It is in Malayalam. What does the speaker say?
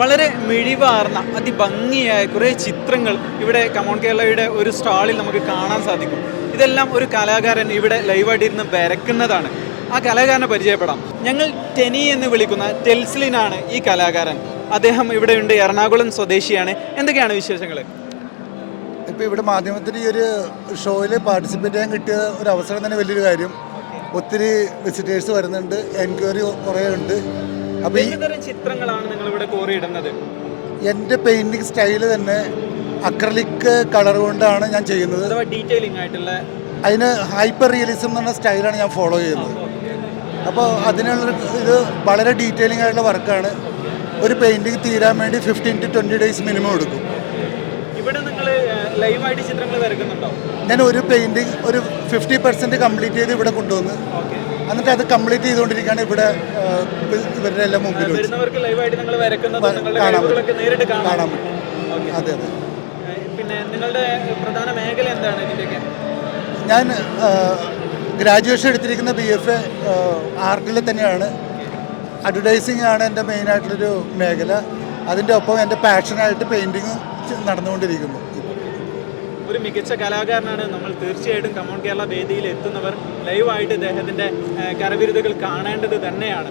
വളരെ മിഴിവാർന്ന അതിഭംഗിയായ കുറേ ചിത്രങ്ങൾ ഇവിടെ കമോൺ കേരളയുടെ ഒരു സ്റ്റാളിൽ നമുക്ക് കാണാൻ സാധിക്കും. ഇതെല്ലാം ഒരു കലാകാരൻ ഇവിടെ ലൈവായിട്ട് ഇരുന്ന് വരക്കുന്നതാണ് ആ കലാകാരനെ പരിചയപ്പെടാം. ഞങ്ങൾ ടെനി എന്ന് വിളിക്കുന്ന ടെൽസ്ലിനാണ് ഈ കലാകാരൻ. അദ്ദേഹം ഇവിടെയുണ്ട് എറണാകുളം സ്വദേശിയാണ്. എന്തൊക്കെയാണ് വിശേഷങ്ങൾ? ഇപ്പോൾ ഇവിടെ മാധ്യമത്തിന് ഈ ഒരു ഷോയിൽ പാർട്ടിസിപ്പേറ്റ് ചെയ്യാൻ കിട്ടിയ ഒരു അവസരം തന്നെ വലിയൊരു കാര്യം. ഒത്തിരി വിസിറ്റേഴ്സ് വരുന്നുണ്ട് എൻക്വയറി കുറേ ഉണ്ട് അപ്പോൾ ഈ ചിത്രങ്ങളാണ് നിങ്ങൾ ഇവിടെ കോറിയിടുന്നത്? എന്റെ പെയിന്റിങ് സ്റ്റൈൽ തന്നെ അക്രലിക് കളർ കൊണ്ടാണ് ഞാൻ ചെയ്യുന്നത്. ഡീറ്റെയിലിംഗ് ആയിട്ടുള്ള അതിന് ഹൈപ്പർ റിയലിസം എന്ന് പറഞ്ഞ സ്റ്റൈലാണ് ഞാൻ ഫോളോ ചെയ്യുന്നത്. അപ്പോൾ അതിനുള്ള ഇത് വളരെ ഡീറ്റെയിലിംഗ് ആയിട്ടുള്ള വർക്കാണ്. ഒരു പെയിന്റിങ് തീരാൻ വേണ്ടി fifteen to twenty days minimum എടുക്കും. ഇവിടെ നിങ്ങൾ ലൈവായിട്ട് ചിത്രങ്ങൾ വരക്കുന്നുണ്ടോ ഞാൻ ഒരു പെയിന്റിങ് ഒരു ഫിഫ്റ്റി പെർസെന്റ് കംപ്ലീറ്റ് ചെയ്ത് ഇവിടെ കൊണ്ടുവന്ന് എന്നിട്ട് അത് കംപ്ലീറ്റ് ചെയ്തുകൊണ്ടിരിക്കുകയാണ് ഇവിടെ ഇവരുടെ എല്ലാം മുമ്പിൽ വെച്ച്. കാണാൻ കാണാൻ പറ്റും. അതെ അതെ. പിന്നെ നിങ്ങളുടെ പ്രധാന മേഖല എന്താണ് ഇതിന്റെയൊക്കെ ഞാൻ ഗ്രാജുവേഷൻ എടുത്തിരിക്കുന്ന ബി എഫ് എ ആർട്ടിൽ തന്നെയാണ്. അഡ്വർടൈസിങ് ആണ് എന്റെ മെയിനായിട്ടുള്ളൊരു മേഖല. അതിന്റെ ഒപ്പം എന്റെ പാഷനായിട്ട് പെയിന്റിങ് നടന്നുകൊണ്ടിരിക്കുന്നു. ഒരു മികച്ച കലാകാരനാണ് നമ്മൾ തീർച്ചയായിട്ടും കമോൺ കേരള വേദിയിൽ എത്തുന്നവർ. ലൈവായിട്ട് ഇദ്ദേഹത്തിന്റെ കരവിരുതുകൾ കാണേണ്ടത് തന്നെയാണ്.